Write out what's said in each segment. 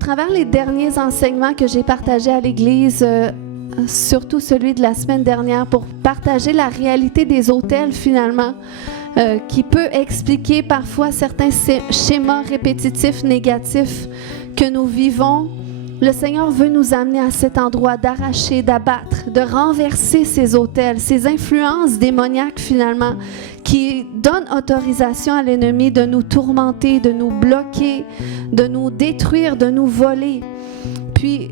travers les derniers enseignements que j'ai partagés à l'Église, surtout celui de la semaine dernière, pour partager la réalité des autels finalement, qui peut expliquer parfois certains schémas répétitifs négatifs que nous vivons, le Seigneur veut nous amener à cet endroit d'arracher, d'abattre, de renverser ces autels, ces influences démoniaques finalement, qui donnent autorisation à l'ennemi de nous tourmenter, de nous bloquer, de nous détruire, de nous voler. Puis,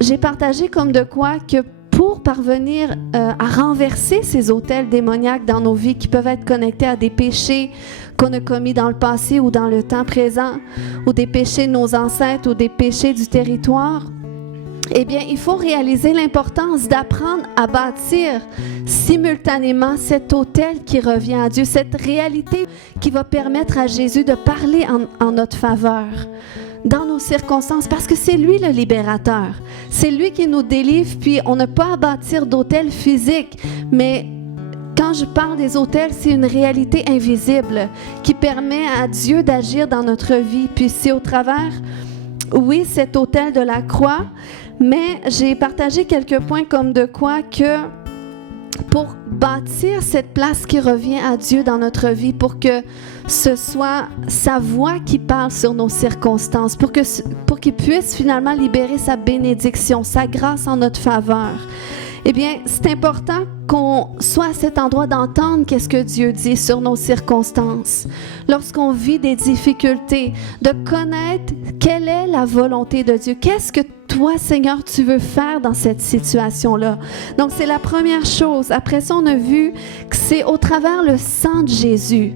j'ai partagé comme de quoi que pour parvenir à renverser ces autels démoniaques dans nos vies qui peuvent être connectés à des péchés qu'on a commis dans le passé ou dans le temps présent, ou des péchés de nos ancêtres ou des péchés du territoire, eh bien, il faut réaliser l'importance d'apprendre à bâtir simultanément cet autel qui revient à Dieu, cette réalité qui va permettre à Jésus de parler en notre faveur dans nos circonstances, parce que c'est lui le libérateur. C'est lui qui nous délivre, puis on n'a pas à bâtir d'autel physique, mais quand je parle des autels, c'est une réalité invisible qui permet à Dieu d'agir dans notre vie. Puis c'est au travers, oui, cet autel de la croix, mais j'ai partagé quelques points comme de quoi que pour bâtir cette place qui revient à Dieu dans notre vie, pour que ce soit sa voix qui parle sur nos circonstances, pour qu'il puisse finalement libérer sa bénédiction, sa grâce en notre faveur. Eh bien, c'est important qu'on soit à cet endroit d'entendre qu'est-ce que Dieu dit sur nos circonstances. Lorsqu'on vit des difficultés, de connaître quelle est la volonté de Dieu. Qu'est-ce que toi, Seigneur, tu veux faire dans cette situation-là? Donc, c'est la première chose. Après ça, on a vu que c'est au travers le sang de Jésus.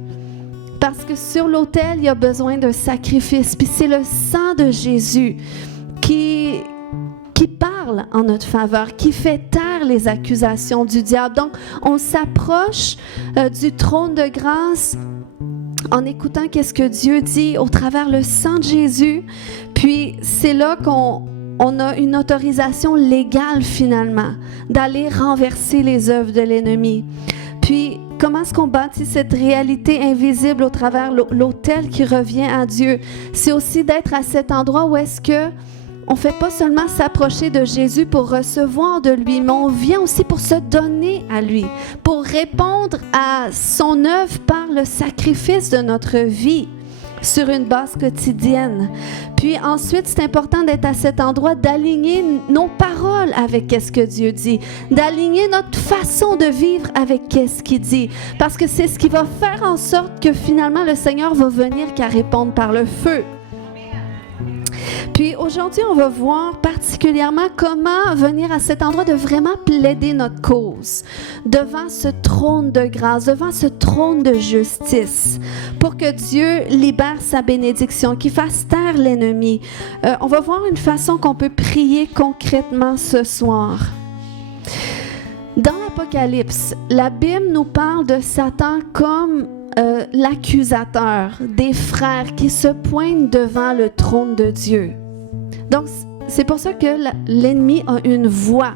Parce que sur l'autel, il y a besoin d'un sacrifice. Puis c'est le sang de Jésus qui parle en notre faveur, qui fait taire les accusations du diable. Donc, on s'approche du trône de grâce en écoutant qu'est-ce que Dieu dit au travers le sang de Jésus. Puis, c'est là qu'on a une autorisation légale finalement d'aller renverser les œuvres de l'ennemi. Puis, comment est-ce qu'on bâtit cette réalité invisible au travers l'autel qui revient à Dieu? C'est aussi d'être à cet endroit où est-ce que on ne fait pas seulement s'approcher de Jésus pour recevoir de lui, mais on vient aussi pour se donner à lui, pour répondre à son œuvre par le sacrifice de notre vie sur une base quotidienne. Puis ensuite, c'est important d'être à cet endroit, d'aligner nos paroles avec ce que Dieu dit, d'aligner notre façon de vivre avec ce qu'il dit, parce que c'est ce qui va faire en sorte que finalement le Seigneur va venir qu'à répondre par le feu. Puis aujourd'hui, on va voir particulièrement comment venir à cet endroit de vraiment plaider notre cause devant ce trône de grâce, devant ce trône de justice, pour que Dieu libère sa bénédiction, qu'il fasse taire l'ennemi. On va voir une façon qu'on peut prier concrètement ce soir. Dans l'Apocalypse, la Bible nous parle de Satan comme l'accusateur des frères qui se pointent devant le trône de Dieu. Donc, c'est pour ça que l'ennemi a une voix,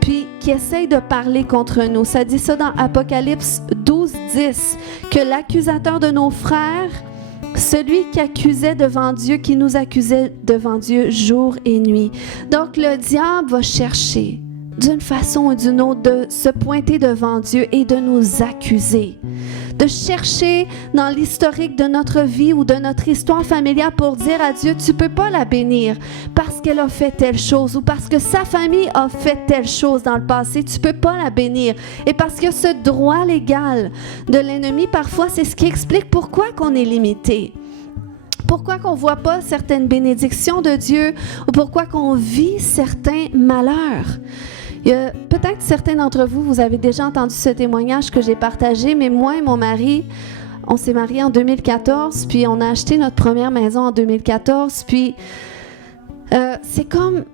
puis qui essaye de parler contre nous. Ça dit ça dans Apocalypse 12:10, que l'accusateur de nos frères, celui qui accusait devant Dieu, qui nous accusait devant Dieu jour et nuit. Donc, le diable va chercher d'une façon ou d'une autre de se pointer devant Dieu et de nous accuser. De chercher dans l'historique de notre vie ou de notre histoire familiale pour dire à Dieu, tu ne peux pas la bénir parce qu'elle a fait telle chose ou parce que sa famille a fait telle chose dans le passé, tu ne peux pas la bénir. Et parce que ce droit légal de l'ennemi, parfois, c'est ce qui explique pourquoi qu'on est limité. Pourquoi qu'on ne voit pas certaines bénédictions de Dieu ou pourquoi qu'on vit certains malheurs. Peut-être certains d'entre vous, vous avez déjà entendu ce témoignage que j'ai partagé, mais moi et mon mari, on s'est mariés en 2014, puis on a acheté notre première maison en 2014, puis c'est comme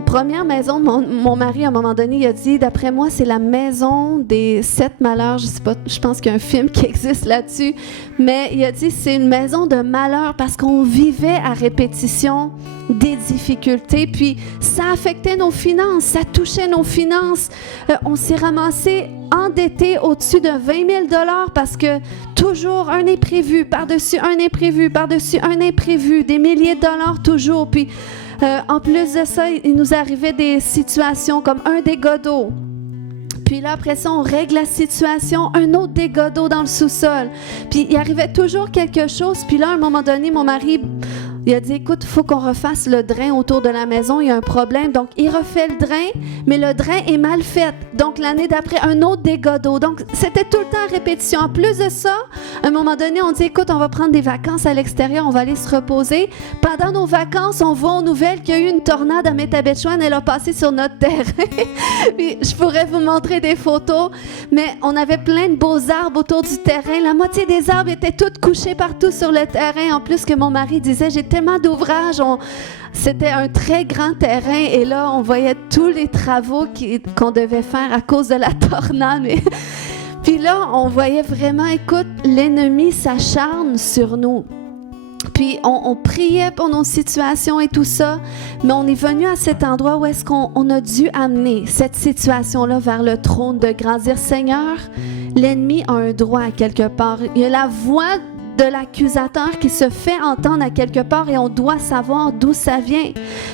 première maison, mon mari, à un moment donné, il a dit, d'après moi, c'est la maison des 7 malheurs. Je sais pas, je pense qu'il y a un film qui existe là-dessus. Mais il a dit, c'est une maison de malheur parce qu'on vivait à répétition des difficultés. Puis ça affectait nos finances, ça touchait nos finances. On s'est ramassé endetté au-dessus de 20 000 $ parce que toujours un imprévu, par-dessus un imprévu, par-dessus un imprévu, des milliers de dollars toujours. Puis en plus de ça, il nous arrivait des situations comme un dégât d'eau. Puis là, après ça, on règle la situation, un autre dégât d'eau dans le sous-sol. Puis il arrivait toujours quelque chose. Puis là, à un moment donné, mon mari, il a dit, écoute, il faut qu'on refasse le drain autour de la maison, il y a un problème. Donc, il refait le drain, mais le drain est mal fait. Donc, l'année d'après, un autre dégât d'eau. Donc, c'était tout le temps en répétition. En plus de ça, à un moment donné, on dit, écoute, on va prendre des vacances à l'extérieur, on va aller se reposer. Pendant nos vacances, on voit aux nouvelles qu'il y a eu une tornade à Métabetchouan, elle a passé sur notre terrain. Puis, je pourrais vous montrer des photos, mais on avait plein de beaux arbres autour du terrain. La moitié des arbres étaient tous couchés partout sur le terrain. En plus que mon mari disait, j'ai tellement d'ouvrages, c'était un très grand terrain et là, on voyait tous les travaux qu'on devait faire à cause de la tornade. Puis là, on voyait vraiment, écoute, l'ennemi s'acharne sur nous. Puis on priait pour nos situations et tout ça, mais on est venu à cet endroit où est-ce qu'on a dû amener cette situation-là vers le trône de grâce. Dire, Seigneur, l'ennemi a un droit à quelque part. Il y a la voix de l'accusateur qui se fait entendre à quelque part et on doit savoir d'où ça vient.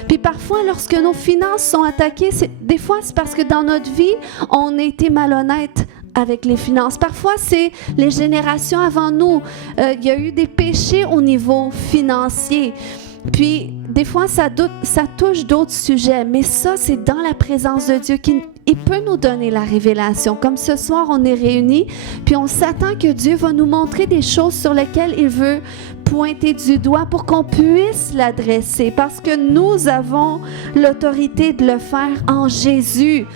Puis parfois, lorsque nos finances sont attaquées, des fois, c'est parce que dans notre vie, on a été malhonnête avec les finances. Parfois, c'est les générations avant nous. Il y a eu des péchés au niveau financier. Puis, des fois, ça touche d'autres sujets, mais ça, c'est dans la présence de Dieu qu'il peut nous donner la révélation. Comme ce soir, on est réunis, puis on s'attend que Dieu va nous montrer des choses sur lesquelles il veut pointer du doigt pour qu'on puisse l'adresser, parce que nous avons l'autorité de le faire en Jésus.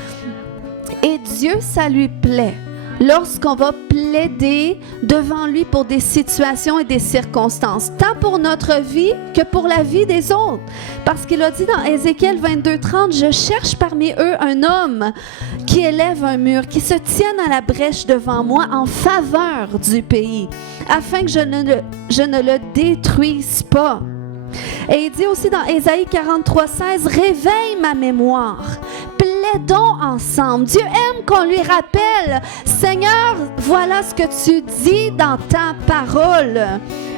Et Dieu, ça lui plaît lorsqu'on va plaider devant lui pour des situations et des circonstances, tant pour notre vie que pour la vie des autres. Parce qu'il a dit dans Ézéchiel 22:30, « Je cherche parmi eux un homme qui élève un mur, qui se tienne à la brèche devant moi en faveur du pays, afin que je ne le détruise pas. » Et il dit aussi dans Ésaïe 43:16, « Réveille ma mémoire, plaidons ensemble. » Dieu aime qu'on lui rappelle, « Seigneur, voilà ce que tu dis dans ta parole. »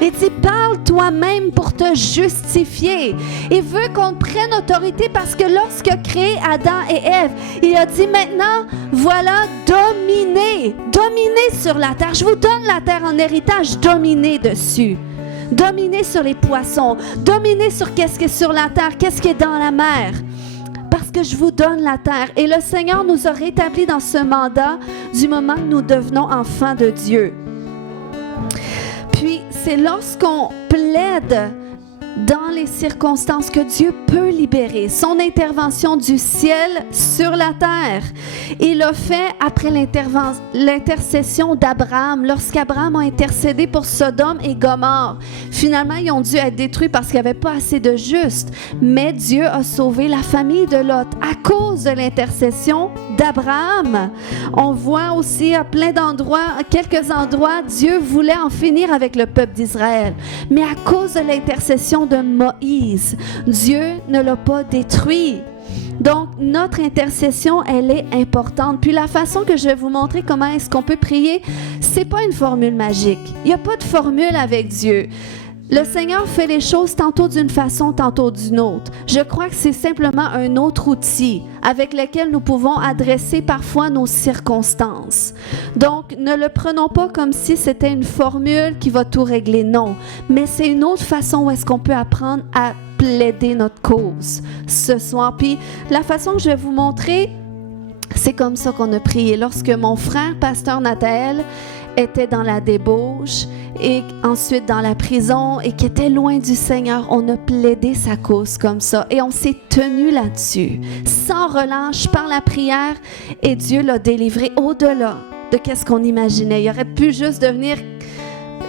Il dit, parle toi-même pour te justifier. Il veut qu'on prenne autorité parce que lorsqu'il a créé Adam et Ève, il a dit maintenant, voilà, dominez sur la terre. Je vous donne la terre en héritage, dominez dessus. Dominez sur les poissons, dominez sur qu'est-ce qui est sur la terre, qu'est-ce qui est dans la mer. Parce que je vous donne la terre. Et le Seigneur nous a rétablis dans ce mandat du moment que nous devenons enfants de Dieu. Puis, c'est lorsqu'on plaide dans les circonstances que Dieu peut libérer son intervention du ciel sur la terre. Il l'a fait après l'intercession d'Abraham, lorsqu'Abraham a intercédé pour Sodome et Gomorrhe. Finalement, ils ont dû être détruits parce qu'il n'y avait pas assez de justes. Mais Dieu a sauvé la famille de Lot à cause de l'intercession d'Abraham. On voit aussi à quelques endroits, Dieu voulait en finir avec le peuple d'Israël. Mais à cause de l'intercession de Moïse, Dieu ne l'a pas détruit. Donc, notre intercession, elle est importante. Puis la façon que je vais vous montrer comment est-ce qu'on peut prier, c'est pas une formule magique. Il n'y a pas de formule avec Dieu. Le Seigneur fait les choses tantôt d'une façon, tantôt d'une autre. Je crois que c'est simplement un autre outil avec lequel nous pouvons adresser parfois nos circonstances. Donc, ne le prenons pas comme si c'était une formule qui va tout régler, non. Mais c'est une autre façon où est-ce qu'on peut apprendre à plaider notre cause ce soir. Puis, la façon que je vais vous montrer, c'est comme ça qu'on a prié. Lorsque mon frère, pasteur Nathaël, était dans la débauche et ensuite dans la prison et qui était loin du Seigneur, on a plaidé sa cause comme ça et on s'est tenu là-dessus, sans relâche, par la prière, et Dieu l'a délivré au-delà de qu'est-ce qu'on imaginait. Il aurait pu juste devenir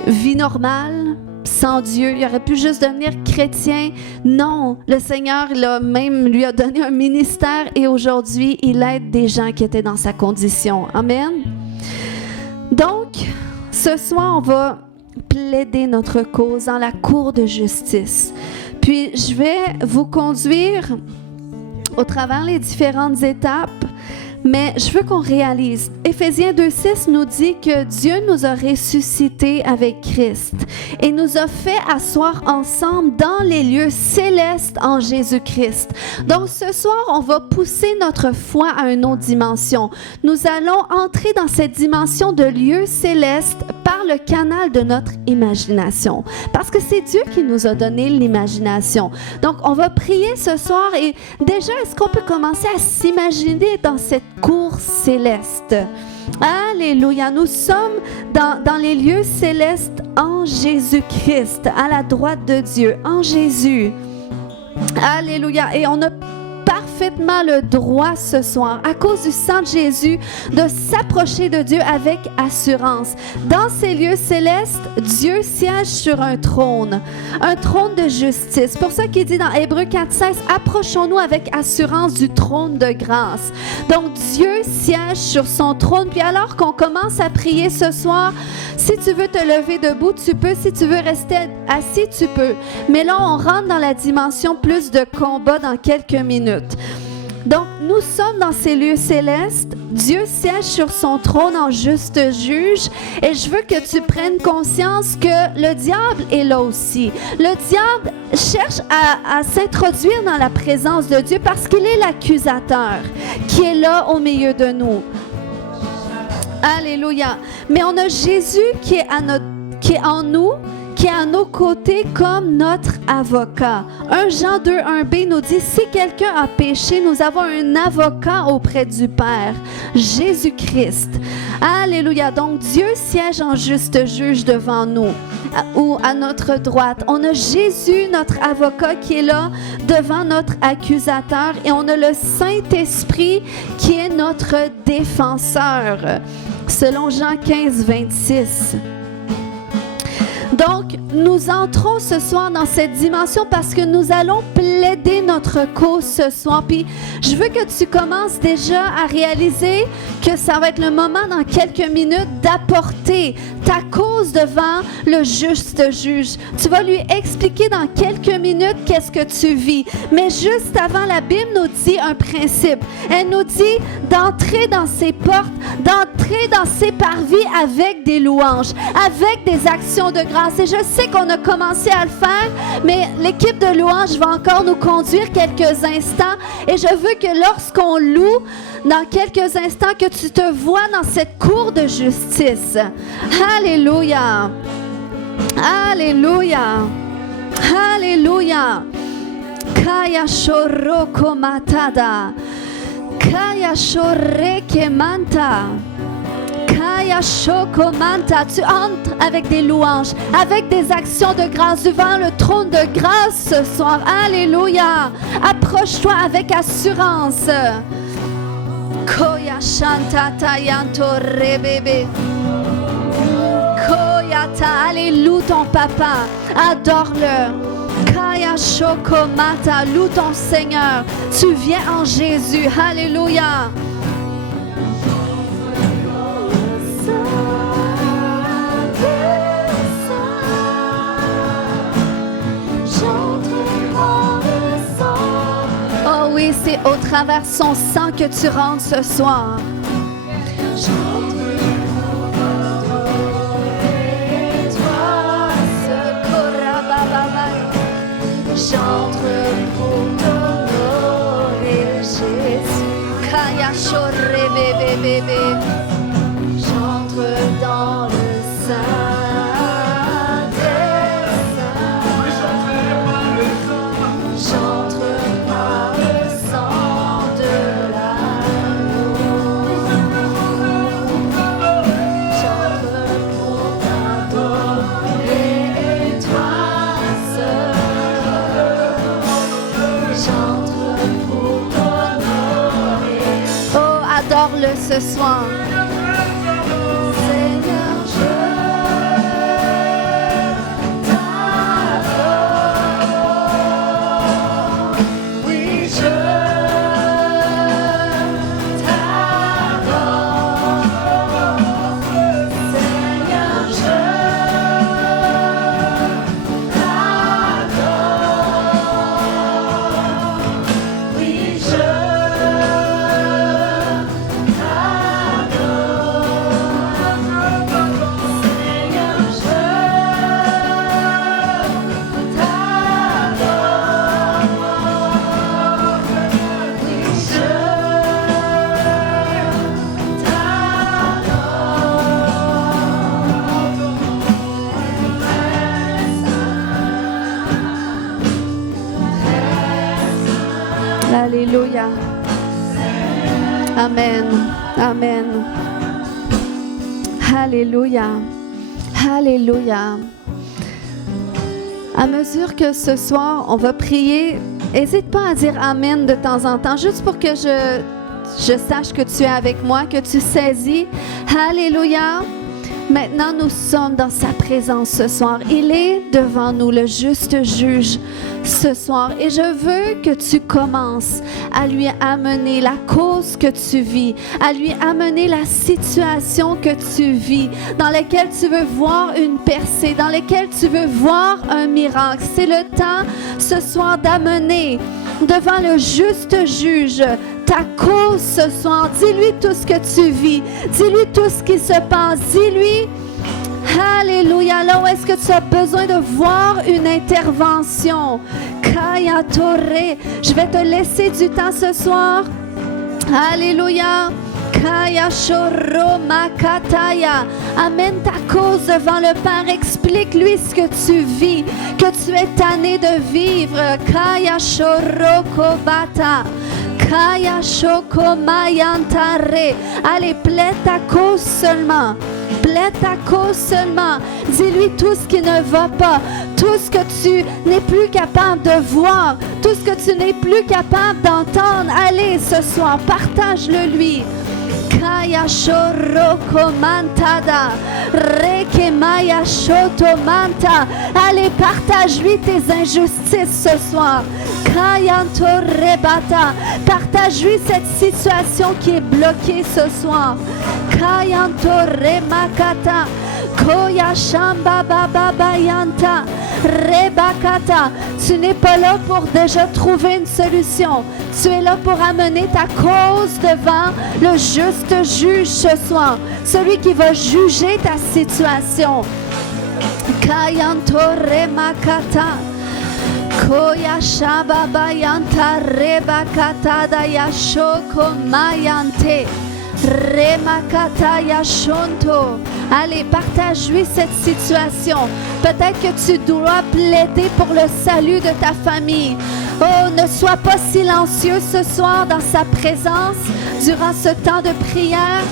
vie normale, sans Dieu. Il aurait pu juste devenir chrétien. Non, le Seigneur lui a donné un ministère et aujourd'hui, il aide des gens qui étaient dans sa condition. Amen. Donc, ce soir, on va plaider notre cause dans la cour de justice. Puis, je vais vous conduire au travers les différentes étapes, mais je veux qu'on réalise. Éphésiens 2,6 nous dit que Dieu nous a ressuscités avec Christ et nous a fait asseoir ensemble dans les lieux célestes en Jésus-Christ. Donc ce soir, on va pousser notre foi à une autre dimension. Nous allons entrer dans cette dimension de lieux célestes par le canal de notre imagination. Parce que c'est Dieu qui nous a donné l'imagination. Donc on va prier ce soir et déjà, est-ce qu'on peut commencer à s'imaginer dans cette cour céleste? Alléluia, nous sommes dans les lieux célestes en Jésus-Christ, à la droite de Dieu, en Jésus. Alléluia, et on a parfaitement le droit ce soir, à cause du sang de Jésus, de s'approcher de Dieu avec assurance. Dans ces lieux célestes, Dieu siège sur un trône de justice. C'est pour ça qu'il dit dans Hébreux 4,16, approchons-nous avec assurance du trône de grâce. Donc Dieu siège sur son trône. Puis alors qu'on commence à prier ce soir, si tu veux te lever debout, tu peux. Si tu veux rester assis, tu peux. Mais là, on rentre dans la dimension plus de combat dans quelques minutes. Donc, nous sommes dans ces lieux célestes. Dieu siège sur son trône en juste juge. Et je veux que tu prennes conscience que le diable est là aussi. Le diable cherche à s'introduire dans la présence de Dieu parce qu'il est l'accusateur qui est là au milieu de nous. Alléluia. Mais on a Jésus qui est en nous, qui est à nos côtés comme notre avocat. 1 Jean 2, 1b nous dit, si quelqu'un a péché, nous avons un avocat auprès du Père, Jésus-Christ. Alléluia. Donc Dieu siège en juste juge devant nous ou à notre droite. On a Jésus, notre avocat, qui est là devant notre accusateur et on a le Saint-Esprit qui est notre défenseur, selon Jean 15, 26. Donc, nous entrons ce soir dans cette dimension parce que nous allons plaider notre cause ce soir. Puis, je veux que tu commences déjà à réaliser que ça va être le moment dans quelques minutes d'apporter ta cause devant le juste juge. Tu vas lui expliquer dans quelques minutes qu'est-ce que tu vis. Mais juste avant, la Bible nous dit un principe. Elle nous dit d'entrer dans ses portes, d'entrer dans ses parvis avec des louanges, avec des actions de grâce. Et je sais qu'on a commencé à le faire, mais l'équipe de louange va encore nous conduire quelques instants. Et je veux que lorsqu'on loue, dans quelques instants, que tu te vois dans cette cour de justice. Alléluia. Alléluia. Alléluia. Kaya shoroko matada. Kaya shoreke manta. Kaya shoko manta. Tu entres avec des louanges, avec des actions de grâce devant le trône de grâce ce soir. Alléluia. Approche-toi avec assurance. Koya shanta tayanto rebebe. Koyata. Allez, loue ton papa. Adore-le. Kaya shoko mata. Loue ton Seigneur. Tu viens en Jésus. Alléluia. Oh oui, c'est au travers son sang que tu rentres ce soir. J'entre pour t'honorer, Jésus. Kaya shore bébé bébé. J'entre dans le sein des saints. J'entre par le sang de l'agneau. J'entre pour t'adorer et toi seul. J'entre pour t'honorer. Oh, adore-le ce soir. Alléluia. Amen. Amen. Alléluia. Alléluia. À mesure que ce soir, on va prier, n'hésite pas à dire Amen de temps en temps, juste pour que je sache que tu es avec moi, que tu saisis. Alléluia. Maintenant, nous sommes dans sa présence ce soir. Il est devant nous, le juste juge, ce soir. Et je veux que tu commences à lui amener la cause que tu vis, à lui amener la situation que tu vis, dans laquelle tu veux voir une percée, dans laquelle tu veux voir un miracle. C'est le temps ce soir d'amener devant le juste juge ta cause ce soir. Dis-lui tout ce que tu vis. Dis-lui tout ce qui se passe. Dis-lui, alléluia, là où est-ce que tu as besoin de voir une intervention. Kaya Torre, je vais te laisser du temps ce soir. Alléluia. Kaya Shoro Makataya. Amène ta cause devant le Père. Explique-lui ce que tu vis, que tu es tanné de vivre. Kaya Shoro Kobata. Kaya Shoko Mayantare. Allez, plaide ta cause seulement. Plaide ta cause seulement. Dis-lui tout ce qui ne va pas, tout ce que tu n'es plus capable de voir, tout ce que tu n'es plus capable d'entendre. Allez, ce soir, partage-le lui. Kaya Shoroko Mantada, Reke Maya Shoto Manta. Allez, partage-lui tes injustices ce soir. Kayanto Rebata, partage-lui cette situation qui est bloquée ce soir. Kayanto Remakata, Koya Shamba Baba Bayanta, Rebakata. Tu n'es pas là pour déjà trouver une solution. Tu es là pour amener ta cause devant le juste juge ce soir, celui qui va juger ta situation. Kayanto Remakata, Koya Shaba Bayanta, Rebakata Daya Shoko Mayante, Remakata Yashonto. Allez, partage-lui cette situation. Peut-être que tu dois plaider pour le salut de ta famille. Oh, ne sois pas silencieux ce soir dans sa présence durant ce temps de prière.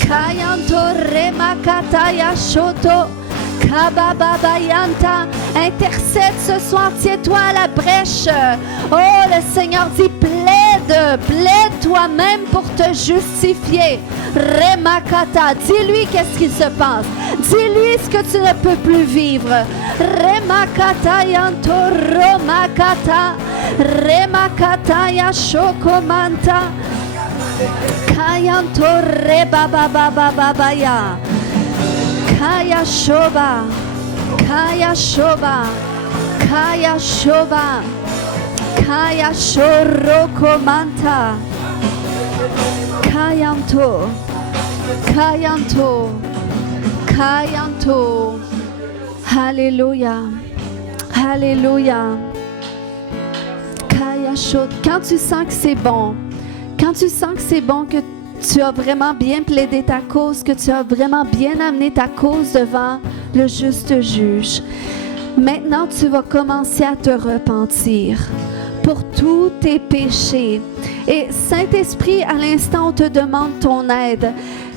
Kayanto Remakata Yashoto. Kabababayanta, intercède ce soir, tiens-toi à la brèche. Oh, le Seigneur dit, plaide toi-même pour te justifier. Remakata, dis-lui qu'est-ce qui se passe. Dis-lui ce que tu ne peux plus vivre. Remakata yanto romakata, Remakata yashokomanta, Kayanto rebababababaya. Kaya Shoba, Kaya Shoba, Kaya Shoba, Kaya Shoroko Manta, Kayanto, Kayanto, Kayanto. Alléluia, Alléluia. Kaya Shoba. Quand tu sens que c'est bon, quand tu sens que c'est bon, que tu as vraiment bien plaidé ta cause, que tu as vraiment bien amené ta cause devant le juste juge. Maintenant, tu vas commencer à te repentir pour tous tes péchés. Et Saint-Esprit, à l'instant, on te demande ton aide.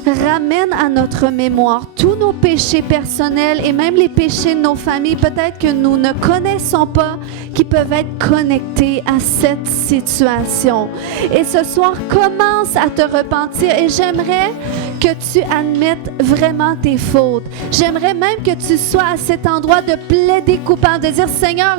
Ramène à notre mémoire tous nos péchés personnels et même les péchés de nos familles, peut-être que nous ne connaissons pas, qui peuvent être connectés à cette situation. Et ce soir, commence à te repentir et j'aimerais que tu admettes vraiment tes fautes. J'aimerais même que tu sois à cet endroit de plaider coupable, de dire, Seigneur,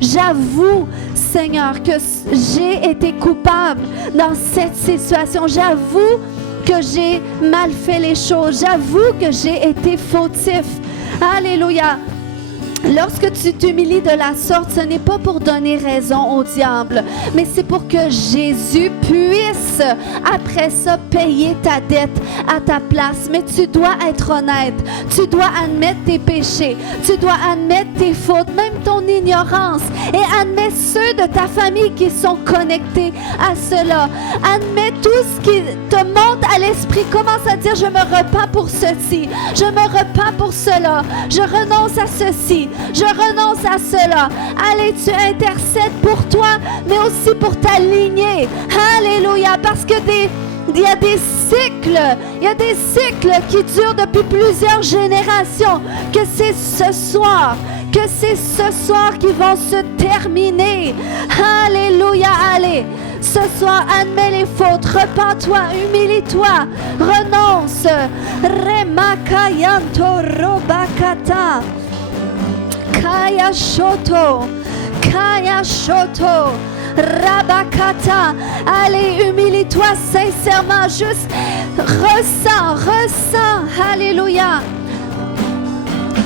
j'avoue, Seigneur, que j'ai été coupable dans cette situation. J'avoue que j'ai mal fait les choses. J'avoue que j'ai été fautif. Alléluia. Lorsque tu t'humilies de la sorte, ce n'est pas pour donner raison au diable, mais c'est pour que Jésus puisse, après ça, payer ta dette à ta place. Mais tu dois être honnête. Tu dois admettre tes péchés. Tu dois admettre tes fautes, même ton ignorance. Et admets ceux de ta famille qui sont connectés à cela. Admets tout ce qui te monte à l'esprit, commence à dire, je me repens pour ceci, je me repens pour cela, je renonce à ceci, je renonce à cela. Allez, tu intercèdes pour toi, mais aussi pour ta lignée. Alléluia, parce que il y a des cycles qui durent depuis plusieurs générations, que c'est ce soir qu'ils vont se terminer. Alléluia, allez. Ce soir, admets les fautes, repens-toi, humilie-toi, renonce. Remakayanto robakata. Kaya shoto. Rabakata. Allez, humilie-toi sincèrement, juste ressens, alléluia.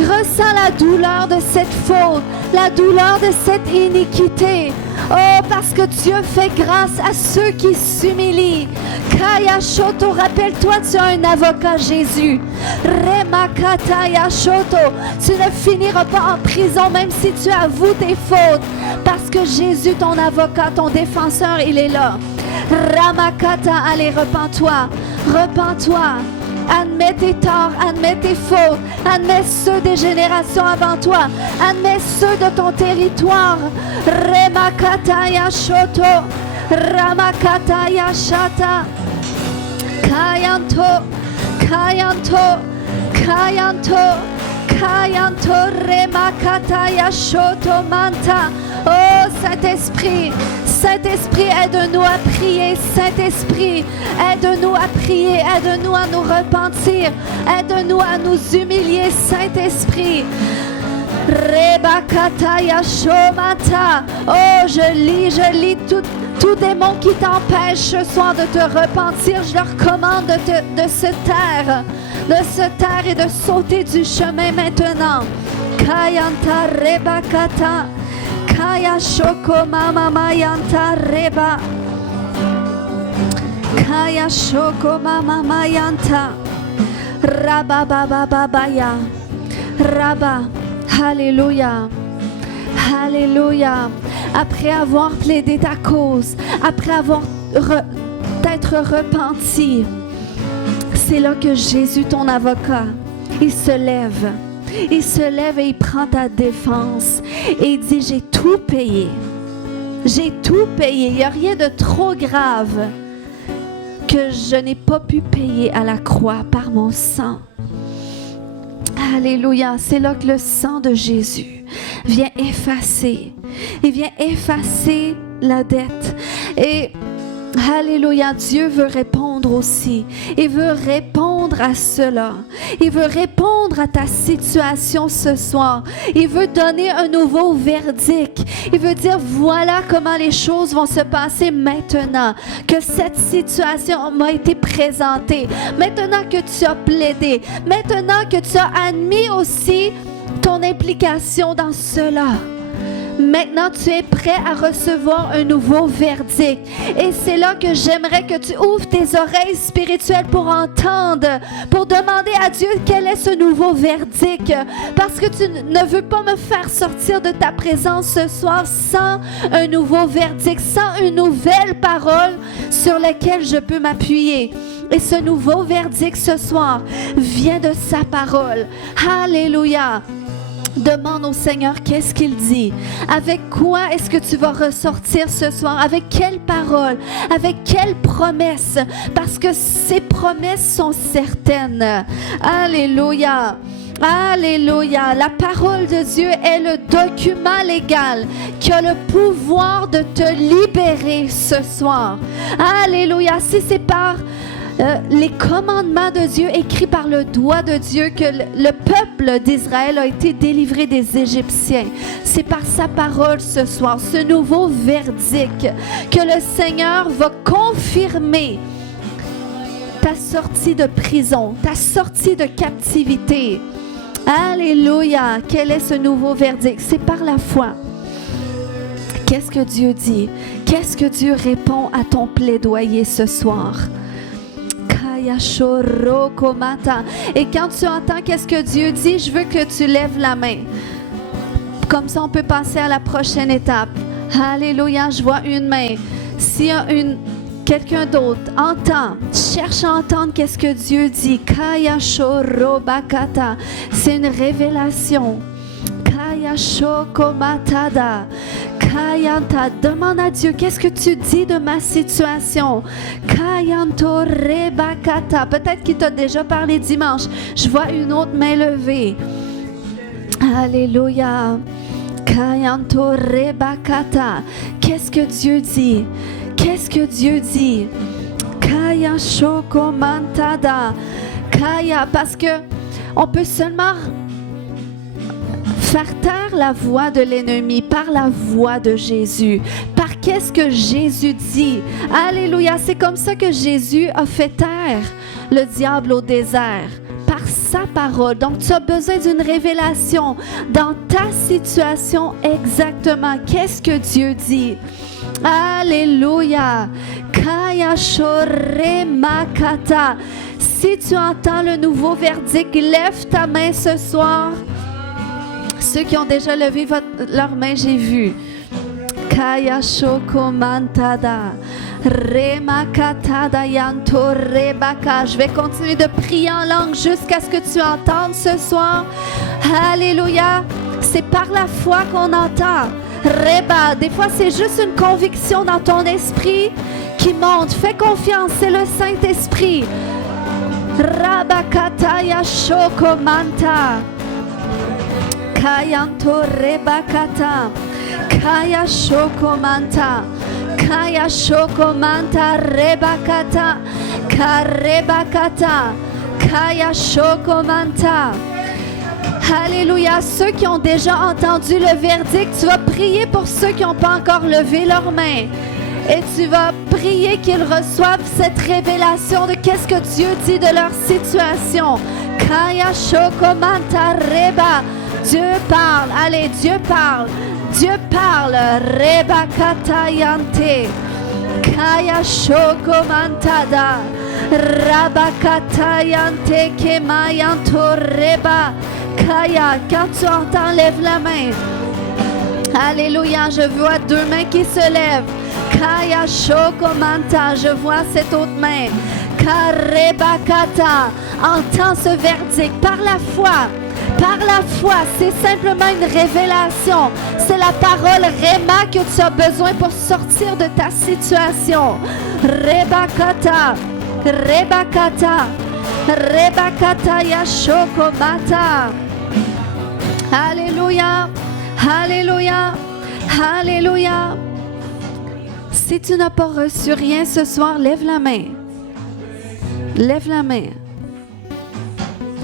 Ressens la douleur de cette faute, la douleur de cette iniquité. Oh, parce que Dieu fait grâce à ceux qui s'humilient. Kaya Shoto, rappelle-toi, tu as un avocat, Jésus. Remakata Yashoto, tu ne finiras pas en prison même si tu avoues tes fautes. Parce que Jésus, ton avocat, ton défenseur, il est là. Ramakata, allez, repens-toi. Admets tes torts, admets tes fautes, admets ceux des générations avant toi, admets ceux de ton territoire. Remakata Yashoto, Ramakata Yashata, Kayanto, Remakata Yashoto Manta. Oh, Saint-Esprit, aide-nous à prier. Saint-Esprit, aide-nous à prier, aide-nous à nous repentir, aide-nous à nous humilier, Saint-Esprit. Rebakata Yashomata. Oh, je lis tout démon qui t'empêche ce soir de te repentir. Je leur commande de se taire et de sauter du chemin maintenant. Kayanta Rebakata. Kaya Shoko Mama Mayanta Reba. Kaya Shoko Mama Mayanta. Rabba Baba Babaya. Rabba. Alléluia. Alléluia. Après avoir plaidé ta cause, après avoir t'être repenti, c'est là que Jésus, ton avocat, il se lève. Il se lève et il prend ta défense. Et il dit, j'ai tout payé. J'ai tout payé. Il n'y a rien de trop grave que je n'ai pas pu payer à la croix par mon sang. Alléluia. C'est là que le sang de Jésus vient effacer. Il vient effacer la dette. Et alléluia, Dieu veut répondre aussi. Il veut répondre à cela. Il veut répondre à ta situation ce soir. Il veut donner un nouveau verdict. Il veut dire, voilà comment les choses vont se passer maintenant. Que cette situation m'a été présentée. Maintenant que tu as plaidé. Maintenant que tu as admis aussi ton implication dans cela. Maintenant, tu es prêt à recevoir un nouveau verdict. Et c'est là que j'aimerais que tu ouvres tes oreilles spirituelles pour entendre, pour demander à Dieu quel est ce nouveau verdict. Parce que tu ne veux pas me faire sortir de ta présence ce soir sans un nouveau verdict, sans une nouvelle parole sur laquelle je peux m'appuyer. Et ce nouveau verdict ce soir vient de sa parole. Alléluia. Demande au Seigneur qu'est-ce qu'il dit. Avec quoi est-ce que tu vas ressortir ce soir? Avec quelle parole? Avec quelle promesse? Parce que ces promesses sont certaines. Alléluia. Alléluia. La parole de Dieu est le document légal qui a le pouvoir de te libérer ce soir. Alléluia. Si c'est par les commandements de Dieu écrits par le doigt de Dieu que le peuple d'Israël a été délivré des Égyptiens. C'est par sa parole ce soir, ce nouveau verdict que le Seigneur va confirmer ta sortie de prison, ta sortie de captivité. Alléluia! Quel est ce nouveau verdict? C'est par la foi. Qu'est-ce que Dieu dit? Qu'est-ce que Dieu répond à ton plaidoyer ce soir? Et quand tu entends qu'est-ce que Dieu dit, je veux que tu lèves la main. Comme ça, on peut passer à la prochaine étape. Alléluia, je vois une main. S'il y a Quelqu'un d'autre entend, cherche à entendre qu'est-ce que Dieu dit. Kaya shorobakata, c'est une révélation. Kaya shokomatada, kayanta, demande à Dieu, qu'est-ce que tu dis de ma situation? Kayanto rebakata, peut-être qu'il t'a déjà parlé dimanche. Je vois une autre main levée. Alléluia. Kayanto rebakata, qu'est-ce que Dieu dit? Qu'est-ce que Dieu dit? Kaya shokomantada. Kaya, parce que on peut seulement faire taire la voix de l'ennemi par la voix de Jésus. Par qu'est-ce que Jésus dit? Alléluia, c'est comme ça que Jésus a fait taire le diable au désert. Par sa parole. Donc, tu as besoin d'une révélation dans ta situation exactement. Qu'est-ce que Dieu dit? Alléluia. Kaya shoremakata. Si tu entends le nouveau verdict, lève ta main ce soir. Ceux qui ont déjà levé leur main, j'ai vu. Kaya shokomantada. Remakatada yanto rebaka. Je vais continuer de prier en langue jusqu'à ce que tu entendes ce soir. Alléluia. C'est par la foi qu'on entend. Reba. Des fois, c'est juste une conviction dans ton esprit qui monte. Fais confiance, c'est le Saint-Esprit. Rabakataya shokomanta. Kayanto rebakata. Kaya shokomanta. Kaya shokomanta rebakata. Karebakata. Kaya shokomanta. Alléluia. Ceux qui ont déjà entendu le verdict, tu vas prier pour ceux qui n'ont pas encore levé leurs mains. Et tu vas prier qu'ils reçoivent cette révélation de qu'est-ce que Dieu dit de leur situation. Kaya shokomanta reba. Dieu parle. Allez, Dieu parle. Dieu parle. Reba katayante. Kaya shokomantada. Rabakatayante kemayanto reba. Kaya, quand tu entends, lève la main. Alléluia, je vois deux mains qui se lèvent. Kaya shokomanta, je vois cette autre main. Karebakata, entends ce verdict par la foi. Par la foi, c'est simplement une révélation. C'est la parole Réma que tu as besoin pour sortir de ta situation. Rebakata, Rebakata, Rebakata yashokomata. Alléluia, Alléluia, Alléluia. Si tu n'as pas reçu rien ce soir, lève la main. Lève la main.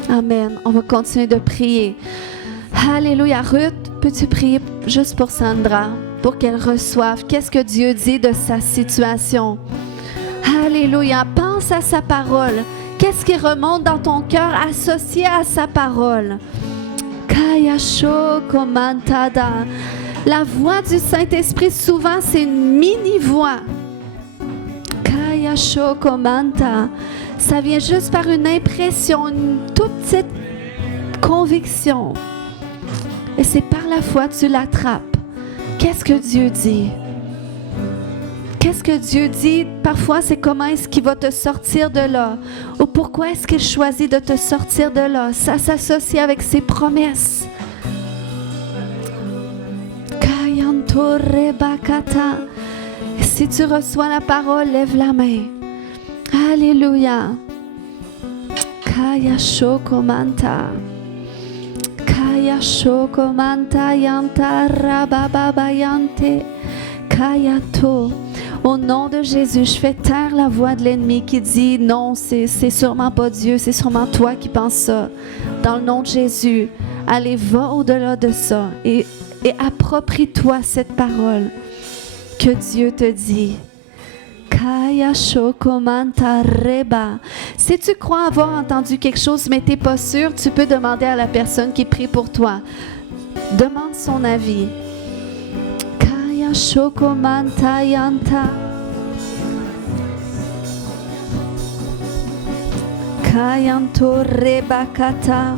Amen. On va continuer de prier. Alléluia. Ruth, peux-tu prier juste pour Sandra, pour qu'elle reçoive? Qu'est-ce que Dieu dit de sa situation? Alléluia. Pense à sa parole. Qu'est-ce qui remonte dans ton cœur associé à sa parole? Kaya shokomantada. La voix du Saint-Esprit, souvent, c'est une mini-voix. Kaya shokomanta. Ça vient juste par une impression, une toute petite conviction. Et c'est par la foi que tu l'attrapes. Qu'est-ce que Dieu dit? Qu'est-ce que Dieu dit? Parfois, c'est comment est-ce qu'il va te sortir de là. Ou pourquoi est-ce qu'il choisit de te sortir de là. Ça s'associe avec ses promesses. Kayanto rebakata. Si tu reçois la parole, lève la main. Alléluia. Kaya shokomanta. Kaya shokomanta yanta rabababayante. Kayato. Au nom de Jésus, je fais taire la voix de l'ennemi qui dit non, c'est sûrement pas Dieu, c'est sûrement toi qui penses ça. Dans le nom de Jésus, allez, va au-delà de ça et approprie-toi cette parole que Dieu te dit. Kaya shokomanta reba. Si tu crois avoir entendu quelque chose mais tu n'es pas sûr, tu peux demander à la personne qui prie pour toi. Demande son avis. Kaya shokomanta yanta. Kayanto rebakata.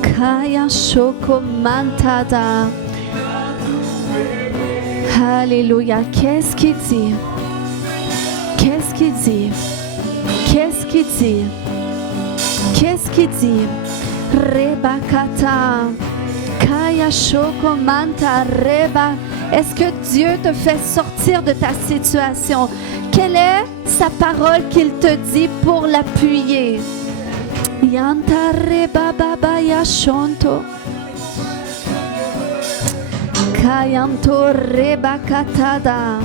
Kaya shokomantada. Alléluia. Qu'est-ce qu'il dit? Qu'est-ce qu'il dit? Qu'est-ce qu'il dit? Qu'est-ce qu'il dit? Reba kata, kaya shoko manta reba. Est-ce que Dieu te fait sortir de ta situation? Quelle est sa parole qu'il te dit pour l'appuyer? Yanta reba baba yashonto. Kayanto reba katada.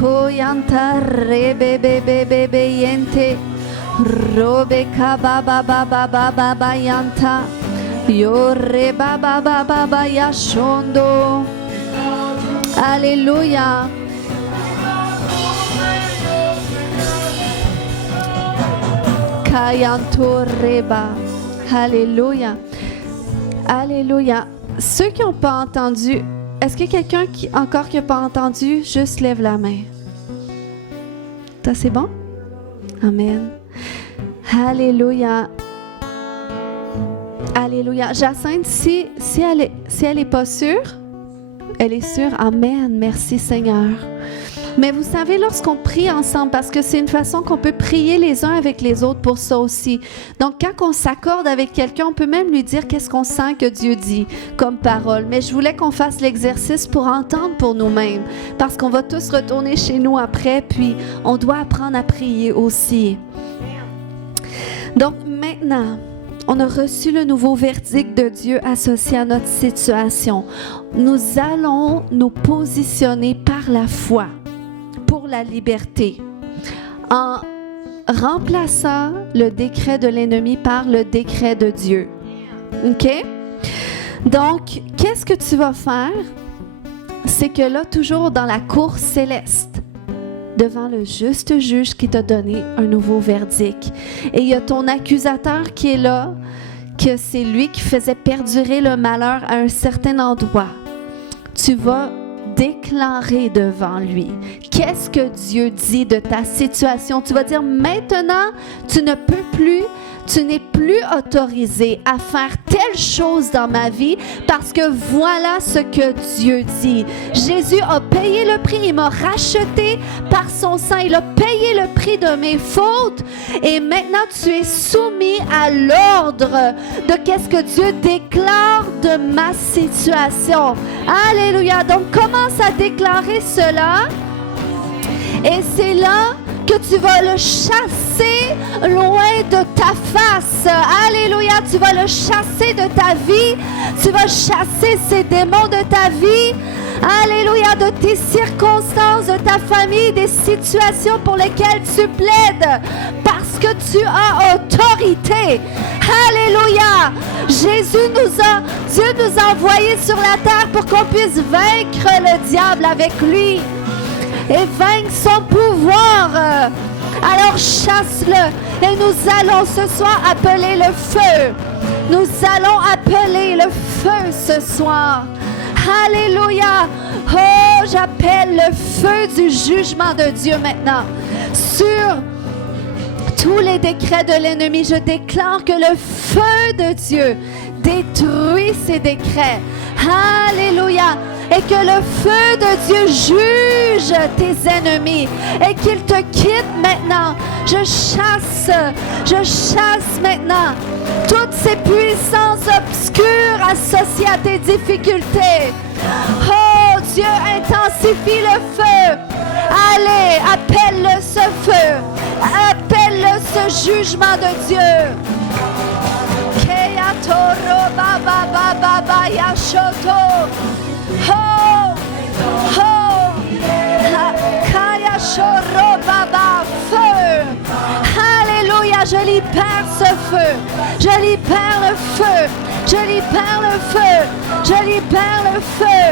Koyanta rebe bebe bebe yente. Robe kababa baba baba bayanta. Yore baba baba yashondo. Alléluia. Kayanto reba. Alléluia. Alléluia. Ceux qui n'ont pas entendu, est-ce qu'il y a quelqu'un qui n'a pas entendu? Juste lève la main. Ça, c'est bon? Amen. Alléluia. Alléluia. Jacinthe, si elle est pas sûre, elle est sûre. Amen. Merci Seigneur. Mais vous savez, lorsqu'on prie ensemble, parce que c'est une façon qu'on peut prier les uns avec les autres pour ça aussi. Donc, quand on s'accorde avec quelqu'un, on peut même lui dire qu'est-ce qu'on sent que Dieu dit comme parole. Mais je voulais qu'on fasse l'exercice pour entendre pour nous-mêmes, parce qu'on va tous retourner chez nous après, puis on doit apprendre à prier aussi. Donc, maintenant, on a reçu le nouveau verdict de Dieu associé à notre situation. Nous allons nous positionner par la foi pour la liberté, en remplaçant le décret de l'ennemi par le décret de Dieu. OK? Donc, qu'est-ce que tu vas faire? C'est que là, toujours dans la cour céleste, devant le juste juge qui t'a donné un nouveau verdict. Et il y a ton accusateur qui est là, que c'est lui qui faisait perdurer le malheur à un certain endroit. Tu vas déclarer devant lui. Qu'est-ce que Dieu dit de ta situation? Tu vas dire, maintenant, tu ne peux plus, tu n'es plus autorisé à faire telle chose dans ma vie parce que voilà ce que Dieu dit. Jésus a payé le prix, il m'a racheté par son sang, il a payé le prix de mes fautes et maintenant tu es soumis à l'ordre de qu'est-ce que Dieu déclare de ma situation. Alléluia. Donc commence à déclarer cela et c'est là que tu vas le chasser loin de ta face. Alléluia, tu vas le chasser de ta vie. Tu vas chasser ces démons de ta vie. Alléluia, de tes circonstances, de ta famille, des situations pour lesquelles tu plaides. Parce que tu as autorité. Alléluia. Dieu nous a envoyés sur la terre pour qu'on puisse vaincre le diable avec lui. Et vaincre son pouvoir. Alors chasse-le. Et nous allons ce soir appeler le feu. Nous allons appeler le feu ce soir. Alléluia. Oh, j'appelle le feu du jugement de Dieu maintenant. Sur tous les décrets de l'ennemi, je déclare que le feu de Dieu détruit ces décrets. Alléluia. Et que le feu de Dieu juge tes ennemis et qu'il te quitte maintenant. Je chasse maintenant toutes ces puissances obscures associées à tes difficultés. Oh Dieu, intensifie le feu. Allez, appelle-le ce feu. Appelle-le ce jugement de Dieu. Toro baba baba baya shoto. Ho ho kaya shoro baba feu. Alléluia, je libère ce feu. Je libère le feu. Je libère le feu. Je libère le feu.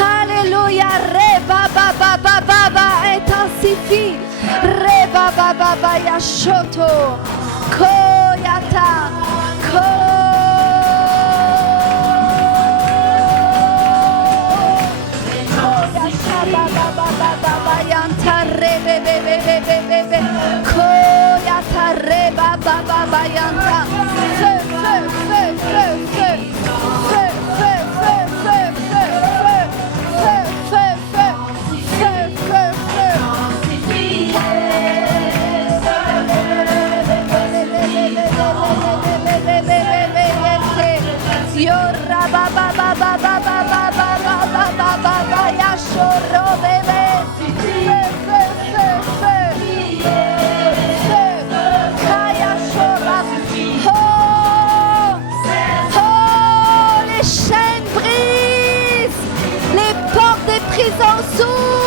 Alléluia, re baba baba baba intensifie. Re baba baba ya shoto. Koyata. Les chaînes brisent, les portes des prisons s'ouvrent.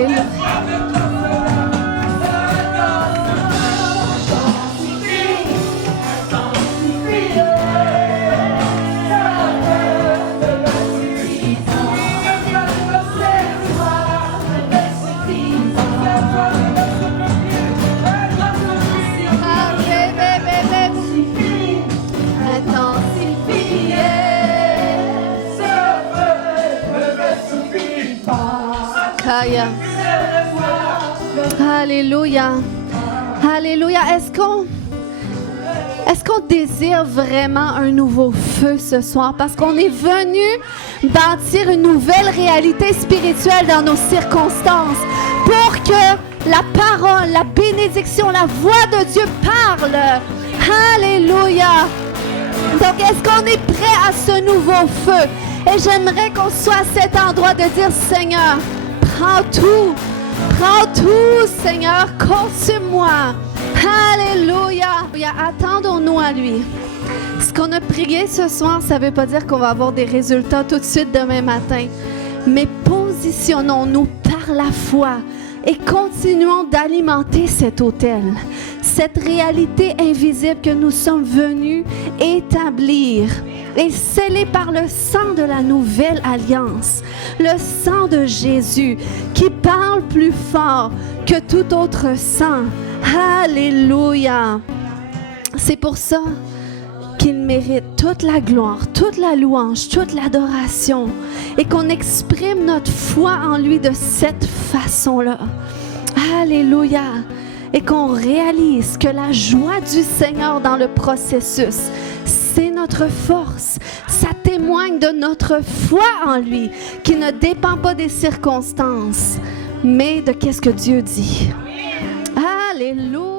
Alléluia. Alléluia. Alléluia. Est-ce qu'on désire vraiment un nouveau feu ce soir? Parce qu'on est venu bâtir une nouvelle réalité spirituelle dans nos circonstances pour que la parole, la bénédiction, la voix de Dieu parle. Alléluia. Donc, est-ce qu'on est prêt à ce nouveau feu? Et j'aimerais qu'on soit à cet endroit de dire, Seigneur, prends tout, Seigneur, consume-moi. Alléluia. Attendons-nous à lui. Ce qu'on a prié ce soir, ça ne veut pas dire qu'on va avoir des résultats tout de suite demain matin. Mais positionnons-nous par la foi et continuons d'alimenter cet autel, cette réalité invisible que nous sommes venus établir et scellée par le sang de la nouvelle alliance, le sang de Jésus qui parle plus fort que tout autre sang. Alléluia. C'est pour ça qu'il mérite toute la gloire, toute la louange, toute l'adoration et qu'on exprime notre foi en lui de cette façon-là. Alléluia. Et qu'on réalise que la joie du Seigneur dans le processus, c'est notre force. Ça témoigne de notre foi en lui qui ne dépend pas des circonstances, mais de qu'est-ce que Dieu dit. Alléluia.